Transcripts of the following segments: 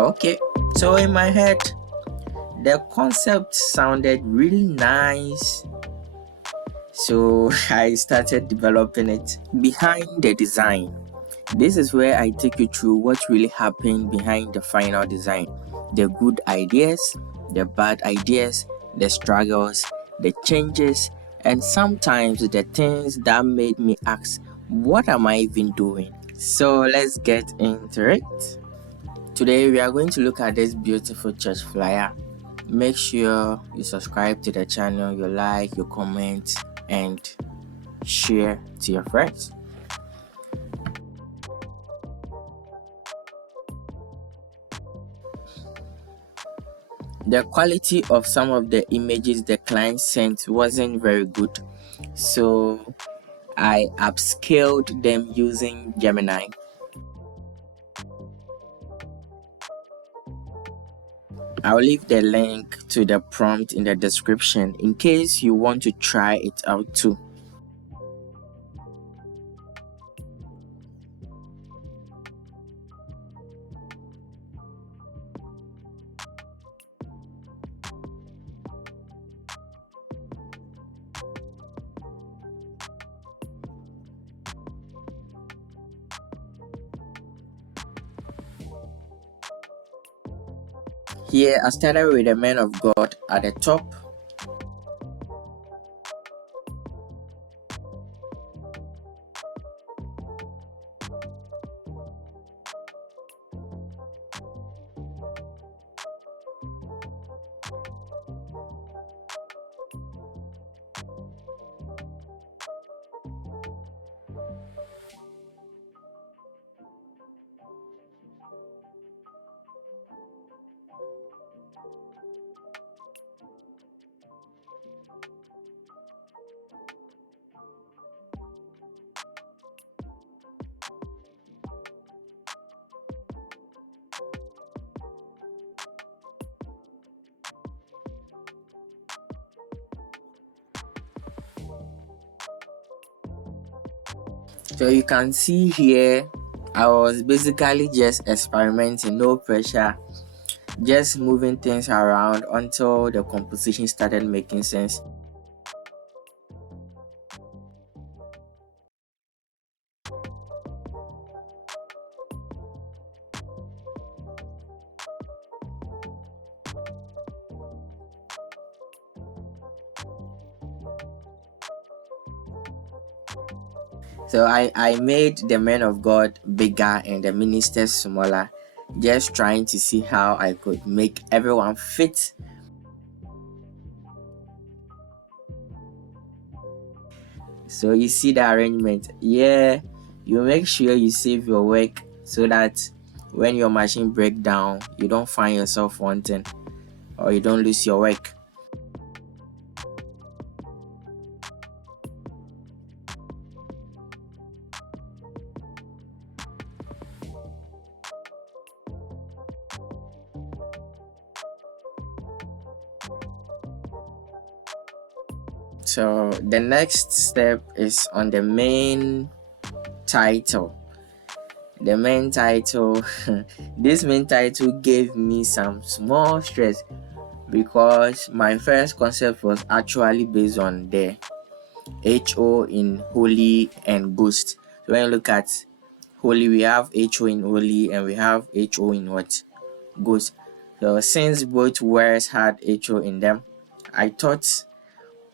Okay, so in my head, the concept sounded really nice. So I started developing it. Behind the design, this is where I take you through what really happened behind the final design. The good ideas, the bad ideas, the struggles, the changes, and sometimes the things that made me ask, what am I even doing? So let's get into it. Today we are going to look at this beautiful church flyer. Make sure you subscribe to the channel, you like, you comment, and share to your friends. The quality of some of the images the client sent wasn't very good, so I upscaled them using Gemini. I'll leave the link to the prompt in the description in case you want to try it out too. Here I started with the man of God at the top. So you can see here, I was basically just experimenting, no pressure, just moving things around until the composition started making sense. So I made the men of God bigger and the ministers smaller, just trying to see how I could make everyone fit. So you see the arrangement. Yeah, you make sure you save your work so that when your machine break down, you don't find yourself wanting or you don't lose your work. So the next step is on the main title. The main title, this main title gave me some small stress because my first concept was actually based on the HO in Holy and Ghost. So when you look at Holy, we have HO in Holy and we have HO in what? Ghost. So since both words had HO in them, I thought,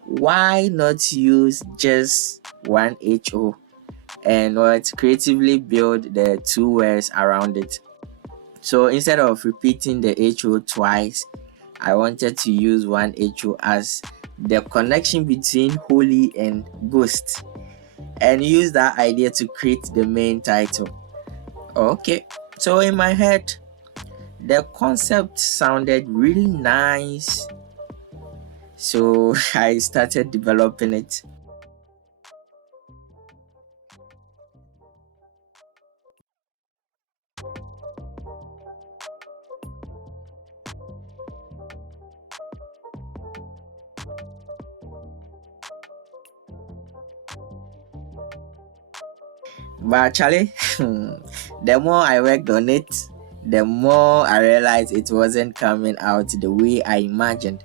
why not use just one HO and what creatively build the two words around it? So instead of repeating the HO twice, I wanted to use one HO as the connection between Holy and Ghost and use that idea to create the main title. Okay, so in my head, the concept sounded really nice, so I started developing it. But actually, the more I worked on it, the more I realized it wasn't coming out the way I imagined.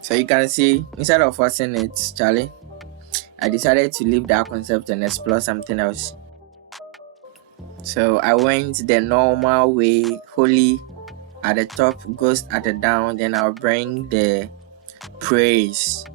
So you can see, instead of forcing it, Charlie, I decided to leave that concept and explore something else. So I went the normal way, holy at the top, ghost at the down, then I'll bring the praise.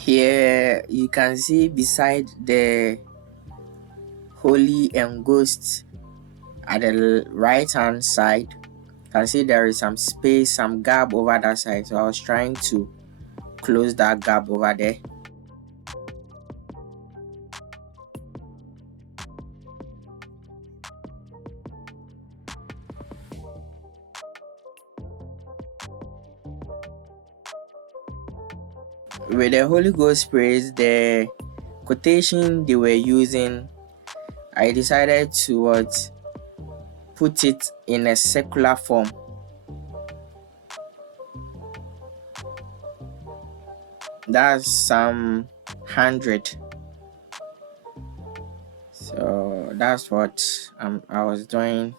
Here you can see beside the holy and ghost at the right hand side, you can see there is some space, some gap over that side. So I was trying to close that gap over there. With the Holy Ghost praise, the quotation they were using, I decided to put it in a secular form. That's Psalm 100. So that's what I was doing.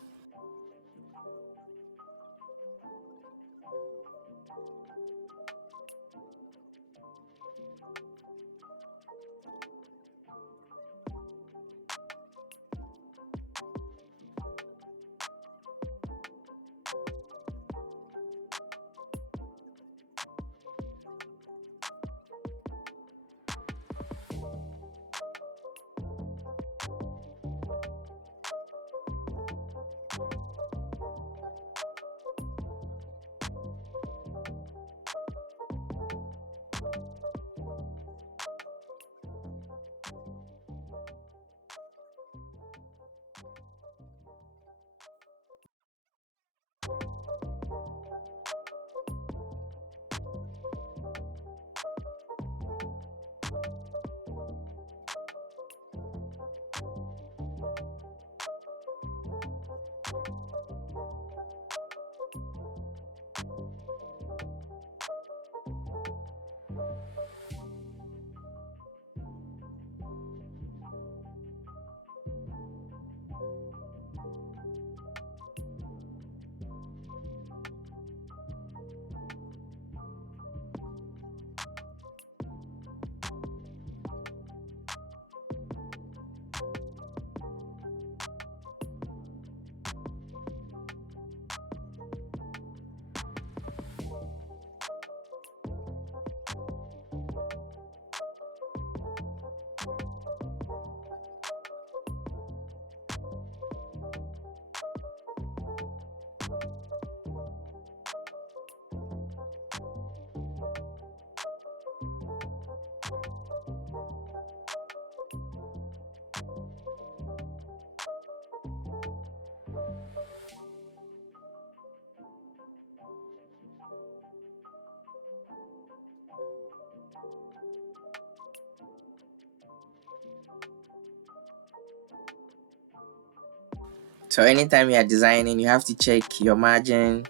So anytime you are designing, you have to check your margin.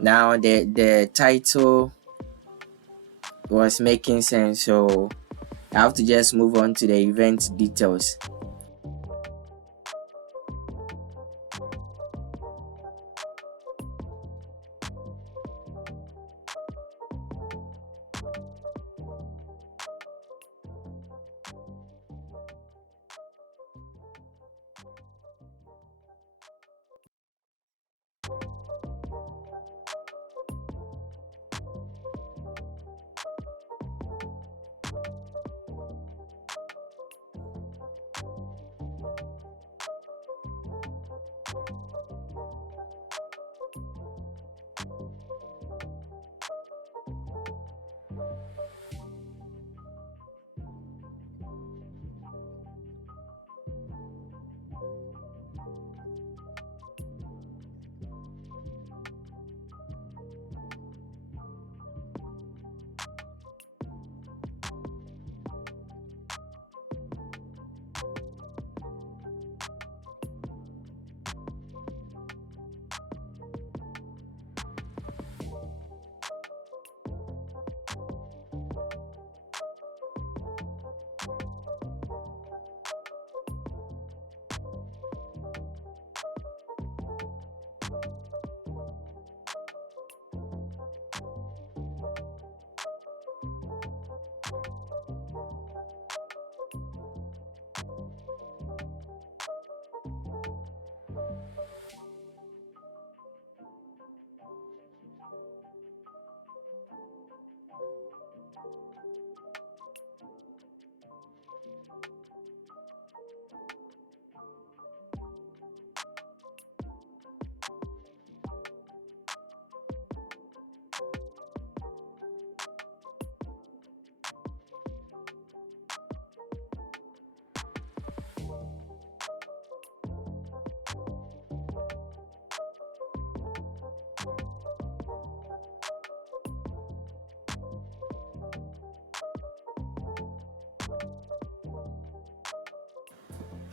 Now the title was making sense, so I have to just move on to the event details.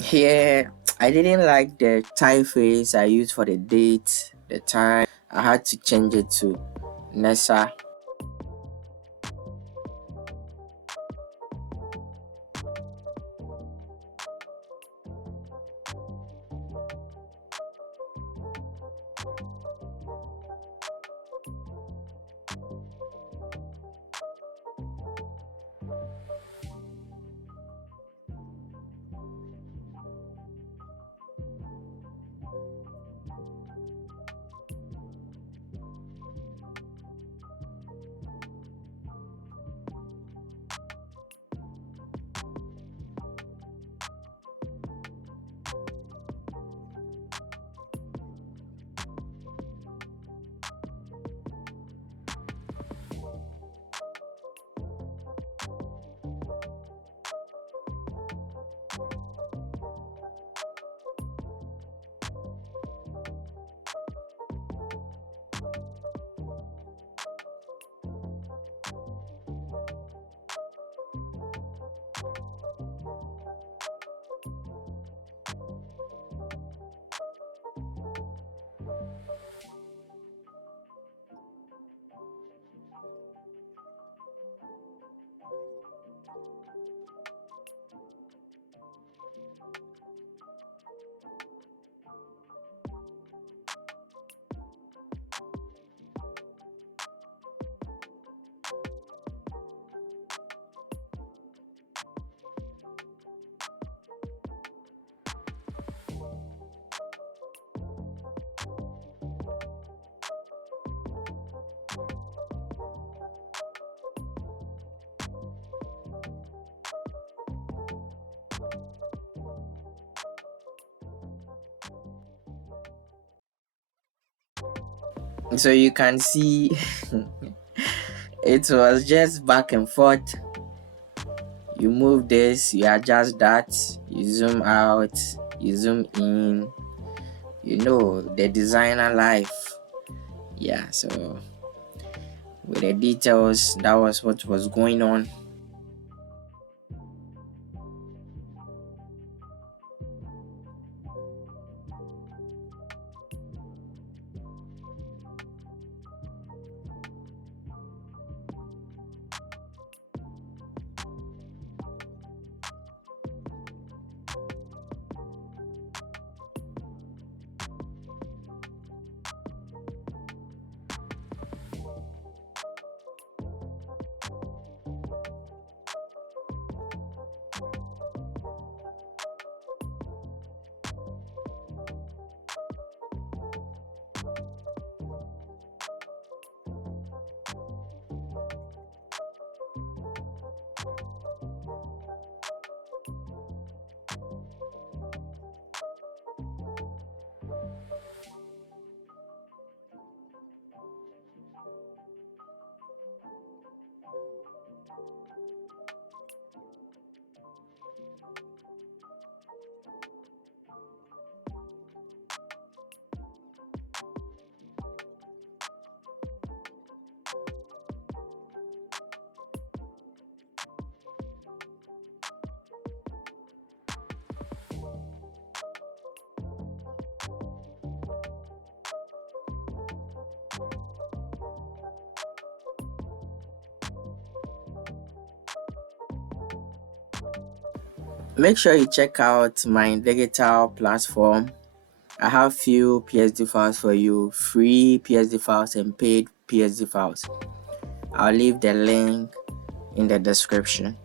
Here, I didn't like the typeface I used for the date, the time. I had to change it to Nessa. So you can see it was just back and forth. You move this, you adjust that, you zoom out, you zoom in, the designer life. Yeah, so with the details, that was what was going on. Make sure you check out my digital platform. I have few PSD files for you, free PSD files and paid PSD files. I'll leave the link in the description.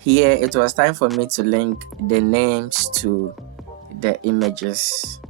Here it was time for me to link the names to the images.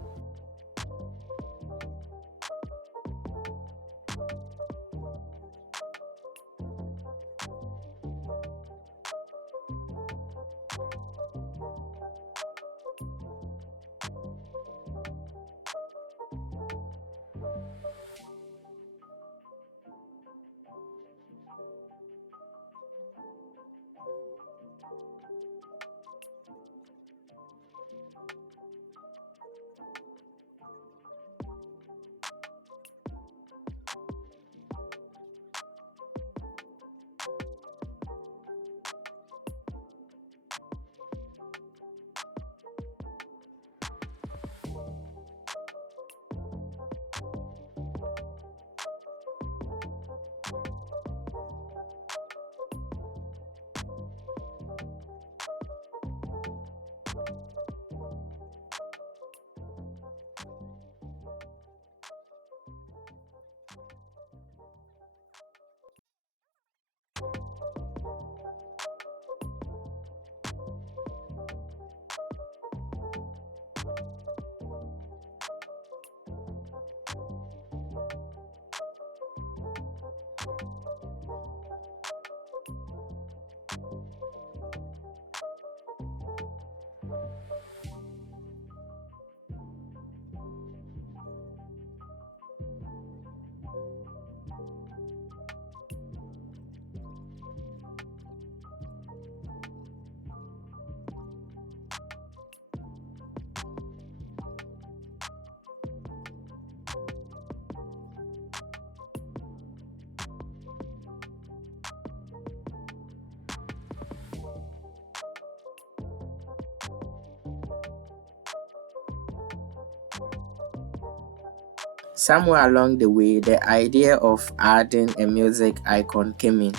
Somewhere along the way, the idea of adding a music icon came in,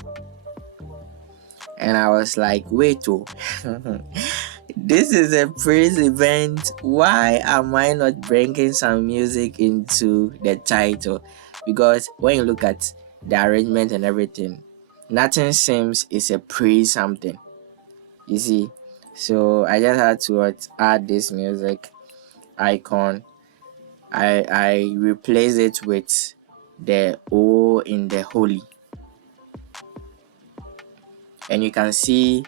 and I was like, wait, oh, this is a praise event. Why am I not bringing some music into the title? Because when you look at the arrangement and everything, nothing seems is a praise something. You see, so I just had to add this music icon. I replace it with the O in the holy, and you can see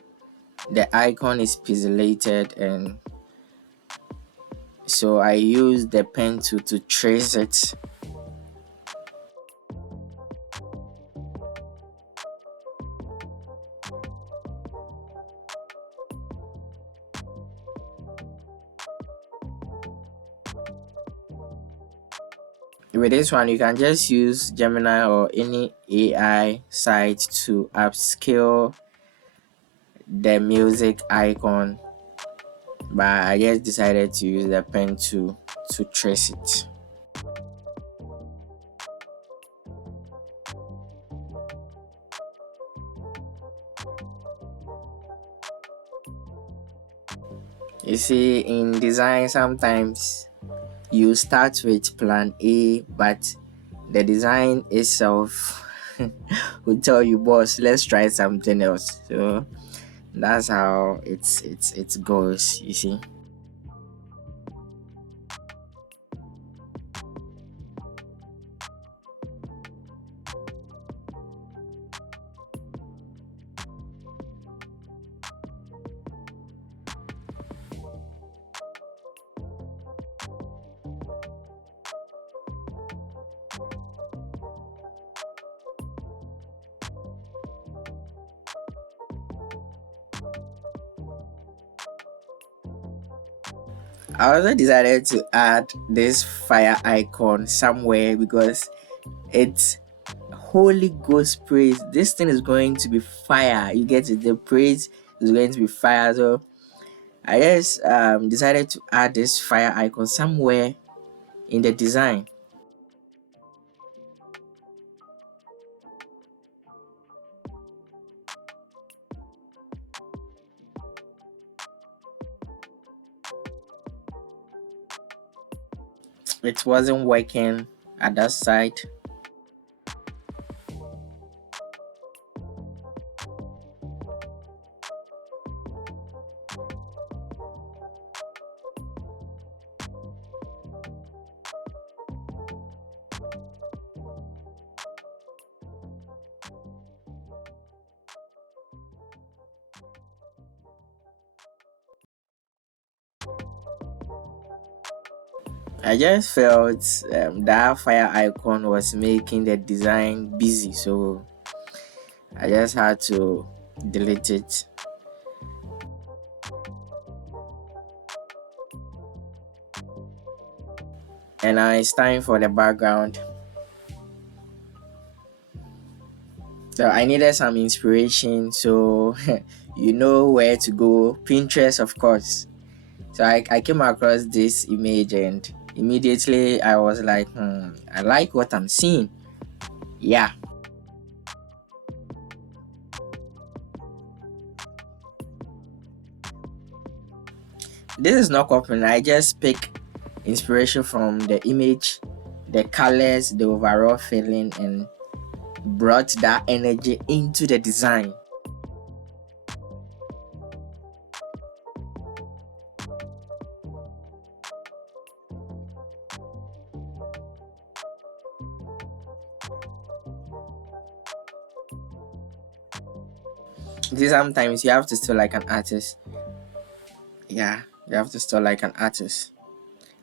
the icon is pixelated, and so I use the pen to trace it. With this one, you can just use Gemini or any AI site to upscale the music icon, but I just decided to use the pen to trace it. You see, in design, sometimes you start with plan A, but the design itself will tell you, boss, let's try something else. So that's how it goes, you see. I also decided to add this fire icon somewhere because it's Holy Ghost praise. This thing is going to be fire. You get it? The praise is going to be fire. So I just decided to add this fire icon somewhere in the design. It wasn't working at that side. I just felt that fire icon was making the design busy, so I just had to delete it. And now it's time for the background. So I needed some inspiration, so you know where to go. Pinterest, of course. So I came across this image and immediately I was like, I like what I'm seeing. Yeah. This is not copying. I just pick inspiration from the image, the colors, the overall feeling, and brought that energy into the design. Sometimes you have to still like an artist. Yeah, you have to still like an artist.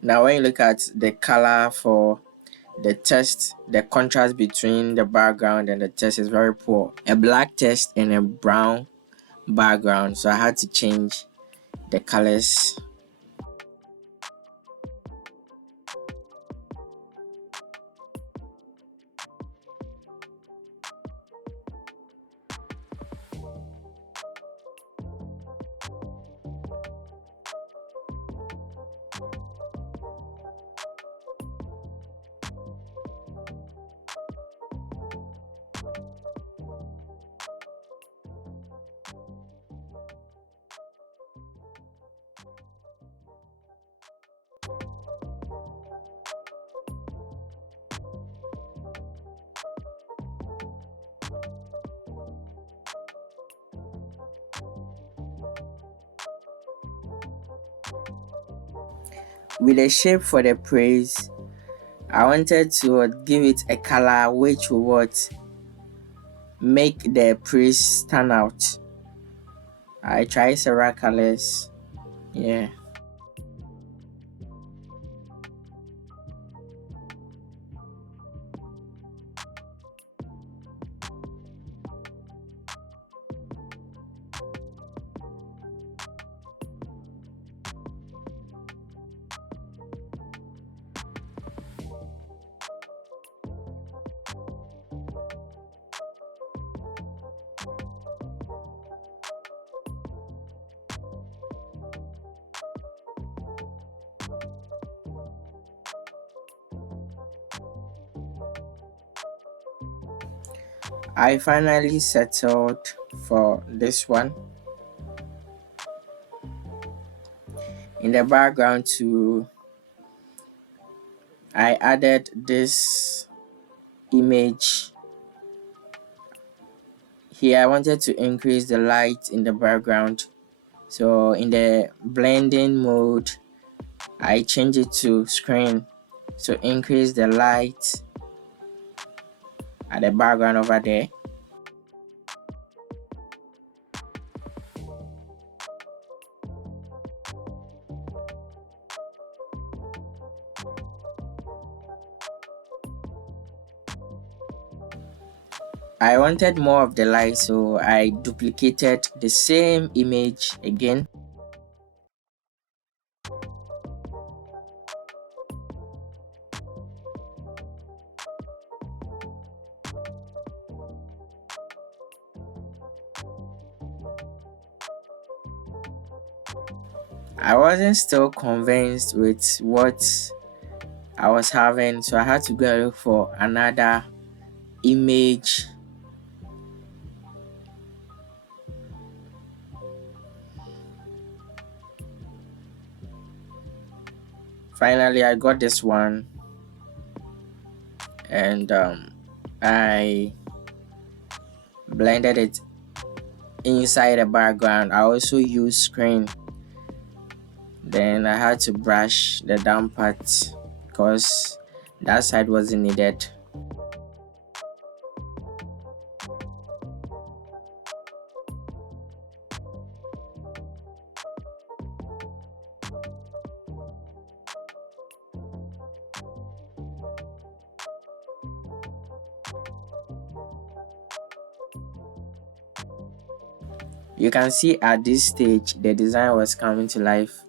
Now, when you look at the color for the text, the contrast between the background and the text is very poor. A black text and a brown background, so I had to change the colors. With a shape for the praise, I wanted to give it a color which would make the praise stand out. I tried several colors. Yeah. I finally settled for this one. In the background too, I added this image here. I wanted to increase the light in the background, so in the blending mode I change it to screen to increase the light at the background over there. I wanted more of the light, so I duplicated the same image again. I wasn't still convinced with what I was having, so I had to go and look for another image. Finally, I got this one, and I blended it inside the background. I also used screen. Then I had to brush the down part because that side wasn't needed. You can see at this stage the design was coming to life.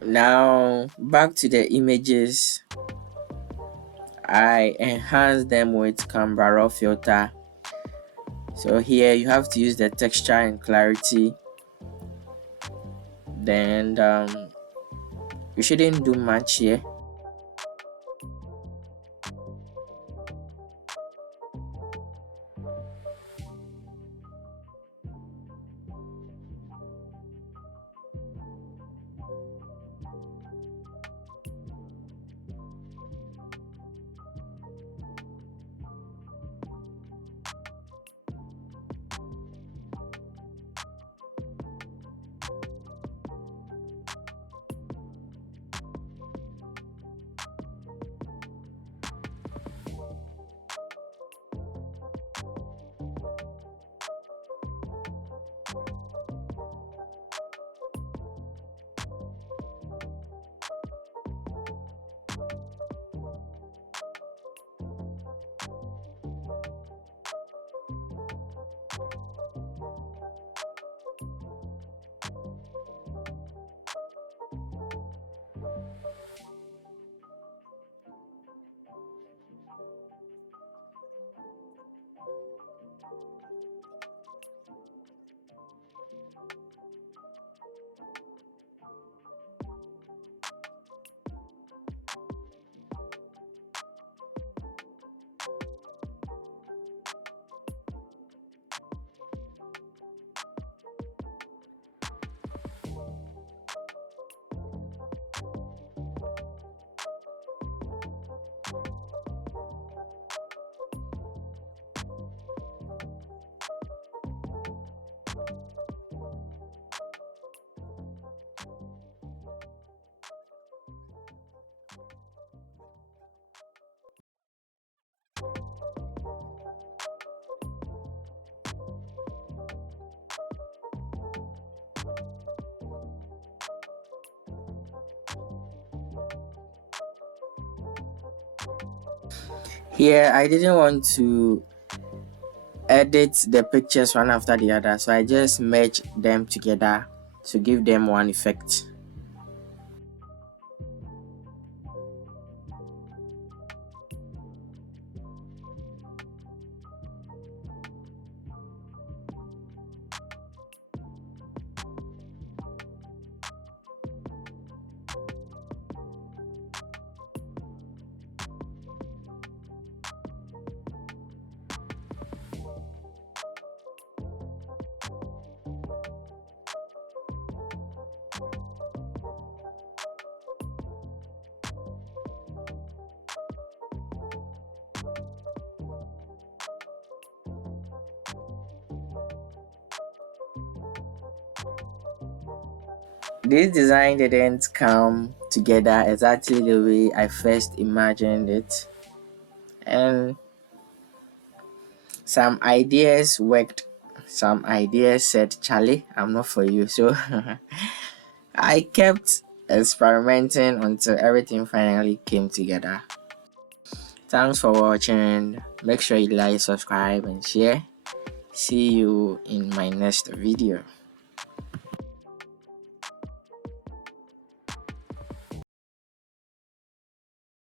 Now back to the images. I enhanced them with Canva Raw filter. So here you have to use the texture and clarity. Then you shouldn't do much here. Here I didn't want to edit the pictures one after the other, so I just merged them together to give them one effect. this design didn't come together exactly the way I first imagined it, and some ideas worked, some ideas said, Charlie, I'm not for you. So I kept experimenting until everything finally came together. Thanks for watching. Make sure you like, subscribe, and share. See you in my next video.